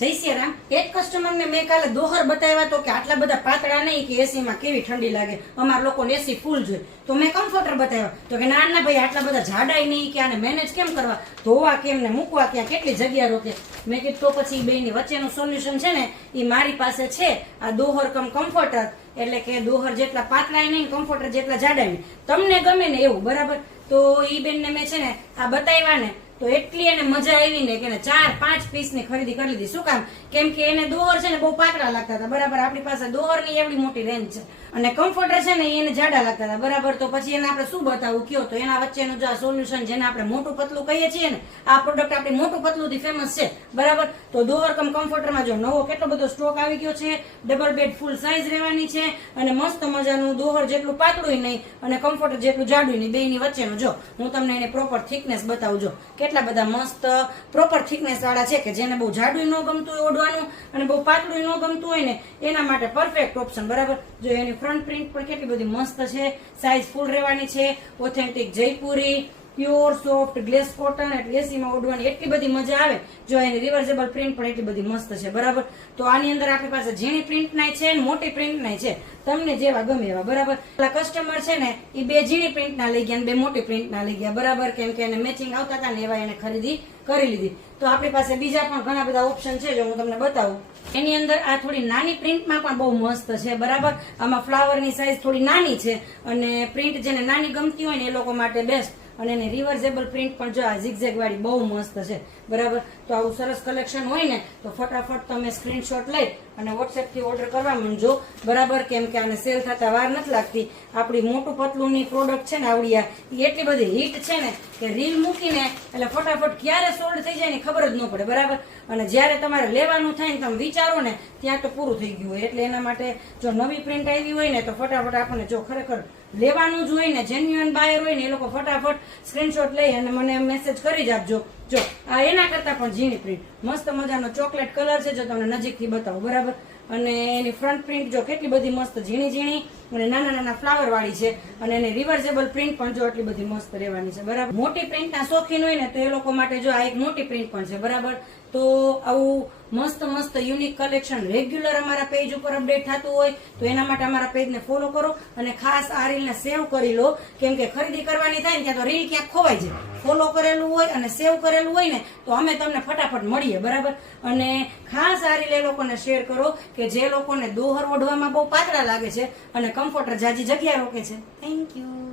જય શ્રી રામ। એક કસ્ટમર ને મેં કાલે દોહર બતાવ્યા તો કે આટલા બધા પાતળા નહીં કે એસી માં કેવી ઠંડી લાગે, અમારા લોકોને એસી ફૂલ જોઈએ, તો મેં કમ્ફર્ટર બતાવ્યા તો કે ના ના ભાઈ આટલા બધા જાડાઈ નહીં, કે આને મેનેજ કેમ કરવા, ધોવા કેમ ને મૂકવા ક્યાં, કેટલી જગ્યા રોકે। મેં કીધું તો પછી બે ની વચ્ચેનું સોલ્યુશન છે ને એ મારી પાસે છે, આ દોહર કમ કમ્ફર્ટર, એટલે કે દોહર જેટલા પાતળાય નહીં, કમ્ફર્ટર જેટલા જાડાઈ નહીં, તમને ગમે ને એવું, બરાબર। તો ઈ બેન ને મેં છે ને આ બતાવ્યા ને તો એટલી એને મજા આવી ને કે 4-5 પીસ ની ખરીદી કરી લીધી। શું કામ? કેમ કે એને દોહર છે ને બહુ પાતળા લાગતા હતા, બરાબર। આપણી પાસે દોહર ની એવડી મોટી રેન્જ છે અને કમ્ફર્ટર છે ને એને જાડા લાગતા હતા, બરાબર। તો પછી એને આપણે શું બતાવવું કયો, તો એના વચ્ચેનું જો આ સોલ્યુશન જેને આપણે મોટું પતલું કહીએ છીએ ને, આ પ્રોડક્ટ આપણી મોટું પતલું થી ફેમસ છે, બરાબર। તો દોહર કમ કમ્ફર્ટર માં જો નવો કેટલો બધો સ્ટોક આવી ગયો છે, ડબલ બેડ ફૂલ સાઈઝ રહેવાની છે અને મસ્ત મજાનું દોહર જેટલું પાતળું નહીં અને કમ્ફર્ટર જેટલું જાડું નહીં, બે ની વચ્ચેનું જો હું તમને એને પ્રોપર થિકનેસ બતાવું। જો કેટલા બધા મસ્ત પ્રોપર થિકનેસ વાળા છે કે જેને બહુ જાડું ન ગમતું હોય ઓઢવાનું અને બહુ પાતળું ન ગમતું હોય ને એના માટે પરફેક્ટ ઓપ્શન, બરાબર। જો એની ફ્રન્ટ પ્રિન્ટ પણ કેટલી બધી મસ્ત છે, સાઈઝ ફૂલ રહેવાની છે, authentic Jaipuri pure soft ગ્લેસ cotton, એટલે એસી માં ઓઢવાની એટલી બધી મજા આવે। જો એની રિવર્સેબલ પ્રિન્ટ પણ એટલી બધી મસ્ત છે, બરાબર। તો આની અંદર આપણી પાસે ઝીણી પ્રિન્ટ નાય છે અને મોટી પ્રિન્ટ નાય છે, તમને જેવા ગમે એવા, બરાબર। કસ્ટમર છે ને એ બે ઝીણી પ્રિન્ટ ના લઈ ગયા અને બે મોટી પ્રિન્ટ ના લઈ ગયા, બરાબર, કેમ કે એને મેચિંગ આવતા હતા ને એવા એને ખરીદી કરી લીધી। તો આપણી પાસે બીજા પણ ઘણા બધા ઓપ્શન છે, જો હું તમને બતાવું। એની અંદર આ થોડી નાની પ્રિન્ટમાં પણ બહુ મસ્ત છે, બરાબર। આમાં ફ્લાવરની સાઈઝ થોડી નાની છે અને પ્રિન્ટ જેને નાની ગમતી હોય ને એ લોકો માટે બેસ્ટ, અને એની રિવર્સેબલ પ્રિન્ટ પણ જો આ ઝિગઝેગ વાળી બહુ મસ્ત છે, બરાબર। તો આવું સરસ કલેક્શન હોય ને તો ફટાફટ તમે સ્ક્રીનશોટ લઈ અને વોટ્સએપ થી ઓર્ડર કરવા માંડજો, બરાબર, કેમ કે આને સેલ થતા વાર નથી લાગતી। આપણી મોટું પતલું ની પ્રોડક્ટ છે ને આવડી આ એટલી બધી હિટ છે ને કે રીલ મૂકીને એટલે ફટાફટ ક્યારે સોલ્ડ થઈ જાય ને ખબર જ ન પડે, બરાબર। અને જ્યારે તમારે લેવાનું થાય ને તમે વિચારો ને ત્યાં તો પૂરું થઈ ગયું હોય, એટલે એના માટે જો નવી પ્રિન્ટ આવી હોય ને તો ફટાફટ આપણને જો ખરેખર લેવાનું જ હોય ને, જેન્યુઅન બાયર હોય ને એ લોકો ફટાફટ સ્ક્રીનશોટ લઈ અને મને મેસેજ કરી જ આપજો। જો આ એના કરતા પણ ઝીણી પ્રિન્ટ મસ્ત મજાનો ચોકલેટ કલર છે, જો તમને નજીકથી બતાવું, બરાબર। અને એની ફ્રન્ટ પ્રિન્ટ જો કેટલી બધી મસ્ત ઝીણી ઝીણી અને નાના નાના ફ્લાવર વાળી છે, અને એની રિવર્સેબલ પ્રિન્ટ પણ જો એટલી બધી મસ્ત રહેવાની છે, બરાબર। મોટી પ્રિન્ટના શોખીન હોય ને તો એ લોકો માટે જો આ એક મોટી પ્રિન્ટ પણ છે, બરાબર। તો આવું મસ્ત મસ્ત યુનિક કલેક્શન રેગ્યુલર અમારા પેજ ઉપર અપડેટ થતું હોય તો એના માટે અમારા પેજને ફોલો કરો અને ખાસ આ રીલને સેવ કરી લો, કેમ કે ખરીદી કરવાની થાય ને ત્યાં તો રીલ ક્યાંક ખોવાઈ જાય। ફોલો કરેલું હોય અને સેવ કરેલું હોય ને તો અમે તમને ફટાફટ મળીએ, બરાબર। અને ખાસ આ રીલ એ લોકોને શેર કરો કે જે લોકોને દોહર ઓઢવામાં બહુ પાતળા લાગે છે અને કમ્ફર્ટર જાજી જગ્યા રોકે છે। Thank you.